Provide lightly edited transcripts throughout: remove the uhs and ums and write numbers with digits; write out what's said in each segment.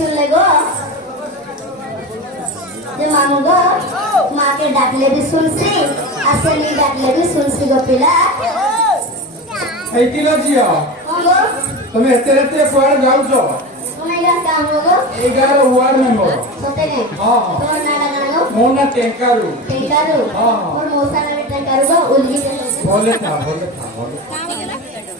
सुनले गो जे मामू गो माँ के डाकले भी सुनसी असली डाकले भी सुनसी गो पिला এইকিলা জিয়া हाँ गो তুমি এতে রাতে কোয়াড় যাওছ तुम्हें क्या काम हो गो 11 ওয়ার্ড মেম্বার सोते ने हाँ तुम्हारा नाड़ा गाना गो মোর না টেঙ্কারু टेंकारू हाँ और मौसा ना टेंकारू गो उलगी के বলে না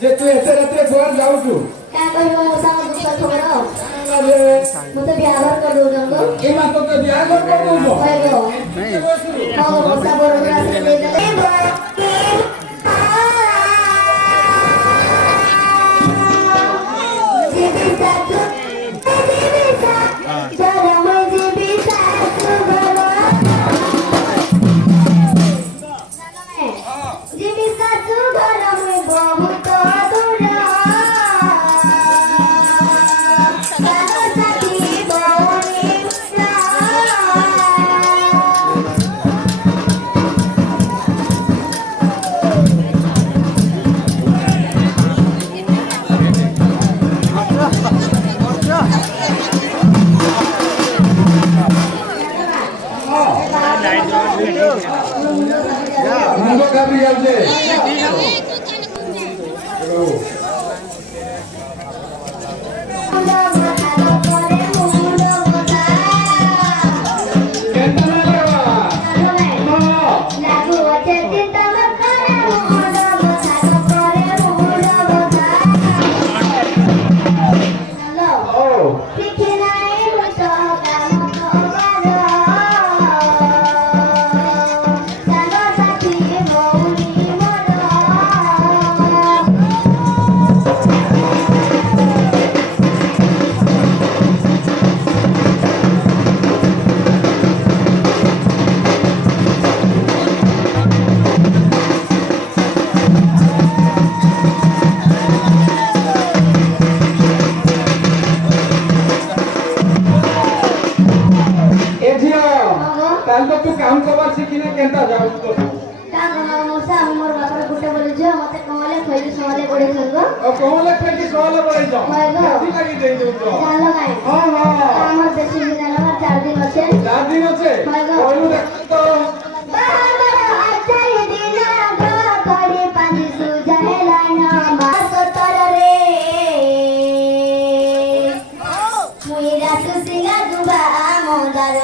যে তুই এতে রাতে কোয়াড় যাওছ क्या कोई गो मौसा में दूसरा छोड़ो আরে मुझे बिहार कर दो जंगो এই মা তোকে বিয়া করব বলছো होए गो हाँ मौसा बरोबर से ले गए মুঙ্গো খাবি যাচ্ছে তাহলে তো কাম করবার শিখিনে কেনটা যাও তো काम मौसा मोर बापर गुटे बोले जो मते कमले खोइली सोले पड़े संगो ও কোমলে পেটি সোলে পড়ে যাও হয় গো। কি লাগি দেই দেও তো জানো নাই হ্যাঁ হ্যাঁ আমার বেশি দিন না 4 दिन আছে 4 দিন আছে হয় গো। কইলু দেখ তো बाबर अचाई दिना गो करी पानी सुझाएला ना मास तर रे मुइरा सुसिला दुबा मोदार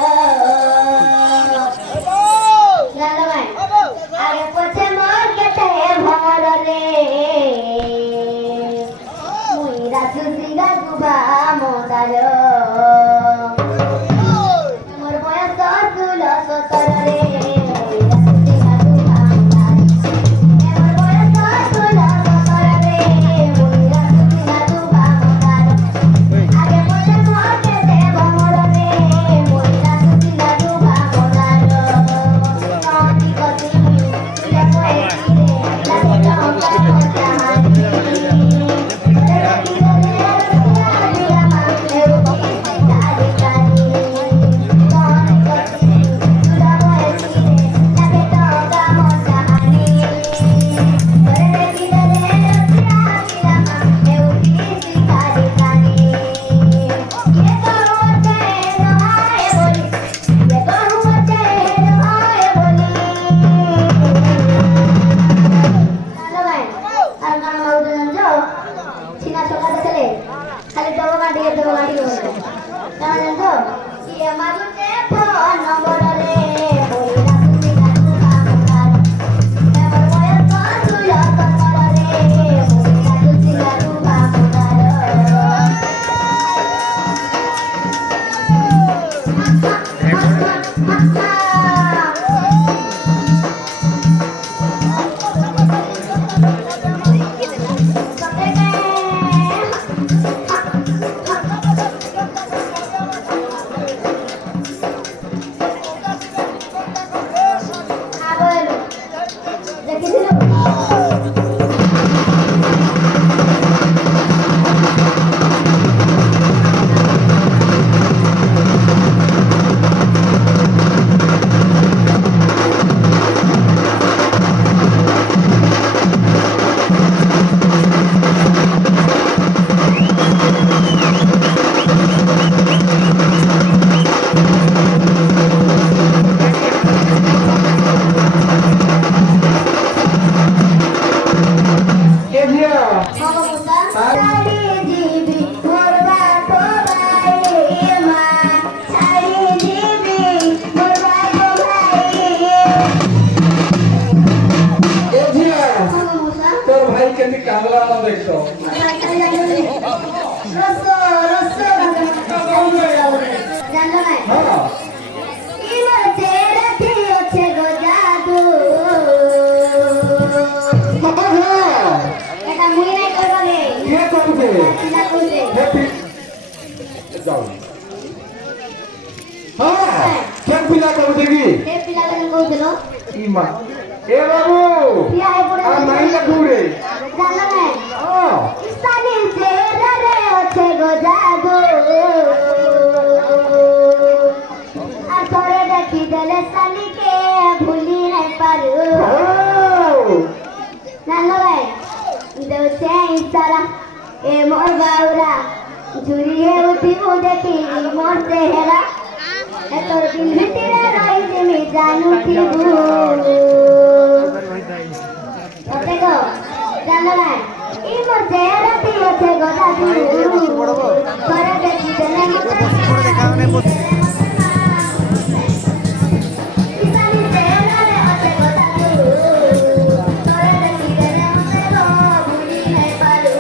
জানো নাই আগে পছে মোর কেতে ভর রে মুইরা সুসিলা দুবা মোদার মোর বয়স 16-17 রে মুইরা সুসিলা দুবা মোদার মোর বয়স 16-17 রে মুইরা সুসিলা দুবা মোদার আগে পছে মোর কেতে ভর রে মুইরা সুসিলা দুবা মোদার কাটি কতি তুলে কই লাগে টাকা জাহানি খালি দেবো গাড়ি বলতো তাহলে জানতো ইয়ে মাগুতে ফোন নম্বর রে বইরা তুমি গাছু কামকার এবার বয়স তুই কতর রে বইরা তুমি গাছু কামকার জানলা না দেখছো জানো না হ্যাঁ কি বলছে রাতে হচ্ছে গো জাদু এটা মুই নাই করবো রে কে করবে না করবে হ্যাপি যাও হ্যাঁ কেন পিলা করবে কি হে পিলাকে কইছিল ইমা এ বাবু কি আই পড়ে আর মাইন্ডা ঘুরে জানো না ও ইসানি চেহারে হচ্ছে গো জাদু আর তোরে দেখি দিলে সানিকে ভুলি নাই পারু জানো ভাই দেউছে ইসারা এ মোর বাউরা ঝুরিয়ে উঠিবু দেখি মোর চেহারা এ তোর দিল ভিতরে রইছে মি জানু ঠিবু ওতে গো জানো না এই মোর চেহারা তুই হচ্ছে গো দাদু তোরে দেখি দিলে ইসানি চেহারে হচ্ছে গো দাদু তোরে দেখি দিলে মতে গো ভুলি নাই পারু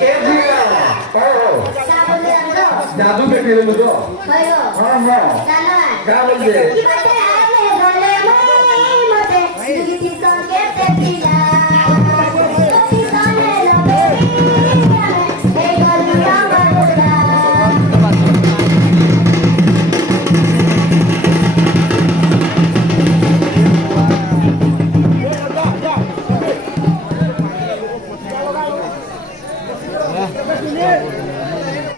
এ ভিড়া ও জাদু কে ফিরে মুজো হ্যাঁ হ্যাঁ জানো না क्या बोल दे কি বলছে